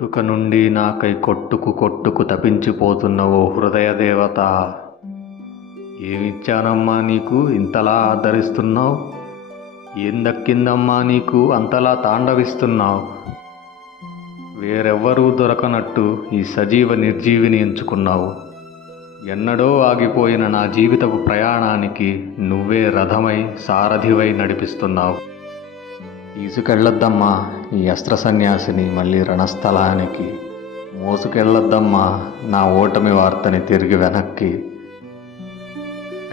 పుట్టుక నుండి నాకై కొట్టుకు కొట్టుకు తపించిపోతున్న ఓ హృదయ దేవత, ఏమిచ్చానమ్మా నీకు ఇంతలా ఆదరిస్తున్నావు? ఏం దక్కిందమ్మా నీకు అంతలా తాండవిస్తున్నావు? వేరెవ్వరూ దొరకనట్టు ఈ సజీవ నిర్జీవిని ఎంచుకున్నావు. ఎన్నడో ఆగిపోయిన నా జీవితపు ప్రయాణానికి నువ్వే రథమై సారథివై నడిపిస్తున్నావు. తీసుకెళ్ళొద్దమ్మా ఈ అస్త్ర సన్యాసిని మళ్ళీ రణస్థలానికి. మోసుకెళ్ళొద్దమ్మా నా ఓటమి వార్తని తిరిగి వెనక్కి.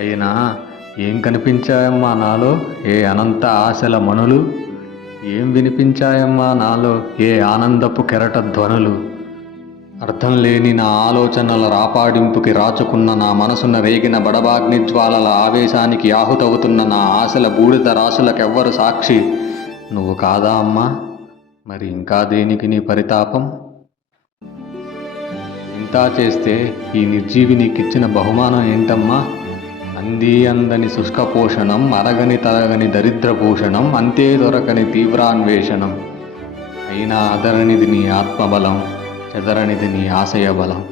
అయినా ఏం కనిపించాయమ్మా నాలో ఏ అనంత ఆశల మనులు? ఏం వినిపించాయమ్మా నాలో ఏ ఆనందపు కెరట ధ్వనులు? అర్థం లేని నా ఆలోచనల రాపాడింపుకి రాచుకున్న నా మనసున రేగిన బడబాగ్నిజ్వాలల ఆవేశానికి ఆహుతవుతున్న నా ఆశల బూడిద రాశులకెవ్వరు సాక్షి? నువ్వు కాదా అమ్మా? మరి ఇంకా దేనికి నీ పరితాపం? ఇంతా చేస్తే ఈ నిర్జీవి నీకిచ్చిన బహుమానం ఏంటమ్మా? అంది అందని శుష్క పోషణం, అరగని తరగని దరిద్ర భూషణం, అంతే దొరకని తీవ్రాన్వేషణం. అయినా అదరనిది నీ ఆత్మబలం, చెదరనిది నీ ఆశయ బలం.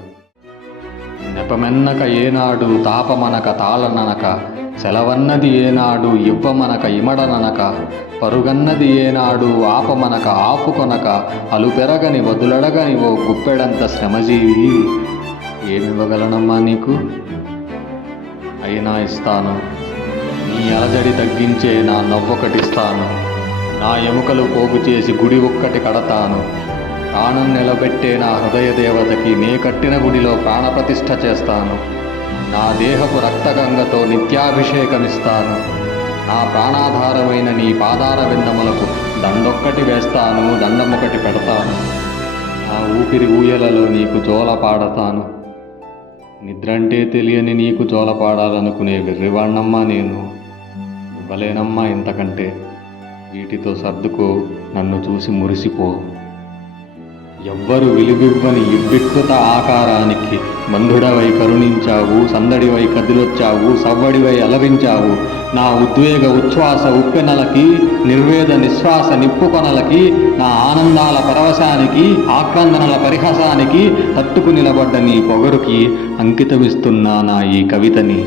నెపమెన్నక ఏనాడు తాపమనక తాళననక, సెలవన్నది ఏనాడు ఇవ్వమనక ఇమడననక, పరుగన్నది ఏనాడు ఆపమనక ఆపుకొనక, అలుపెరగని వదులడగని ఓ గుప్పెడంత శ్రమజీవి ఏమివ్వగలనమ్మా నీకు? అయినా ఇస్తాను, నీ అలజడి తగ్గించే నా నవ్వొకటిస్తాను. నా ఎముకలు పోగు చేసి గుడి ఒక్కటి కడతాను. ప్రాణం నిలబెట్టే నా హృదయ దేవతకి నే కట్టిన గుడిలో ప్రాణప్రతిష్ఠ చేస్తాను. నా దేహపు రక్తగంగతో నిత్యాభిషేకమిస్తాను. నా ప్రాణాధారమైన నీ పాదార విందములకు దండొక్కటి వేస్తాను, దండమొకటి పెడతాను. నా ఊపిరి ఊయలలో నీకు జోల పాడతాను. నిద్రంటే తెలియని నీకు జోల పాడాలనుకునే వెర్రివాణ్ణమ్మా నేను. ఇవ్వలేనమ్మా ఇంతకంటే. వీటితో సర్దుకో, నన్ను చూసి మురిసిపో. ఎవ్వరు విలువివ్వని ఇవ్వికృత ఆకారానికి బంధుడవై కరుణించావు, సందడివై కదిలొచ్చావు, సవ్వడివై అలరించావు. నా ఉద్వేగ ఉచ్ఛ్వాస ఉప్పెనలకి, నిర్వేద నిశ్వాస నిప్పుకొనలకి, నా ఆనందాల పరవశానికి, ఆక్రందనల పరిహాసానికి తట్టుకు నిలబడ్డ నీ పొగరుకి అంకితమిస్తున్నా నా ఈ కవితని.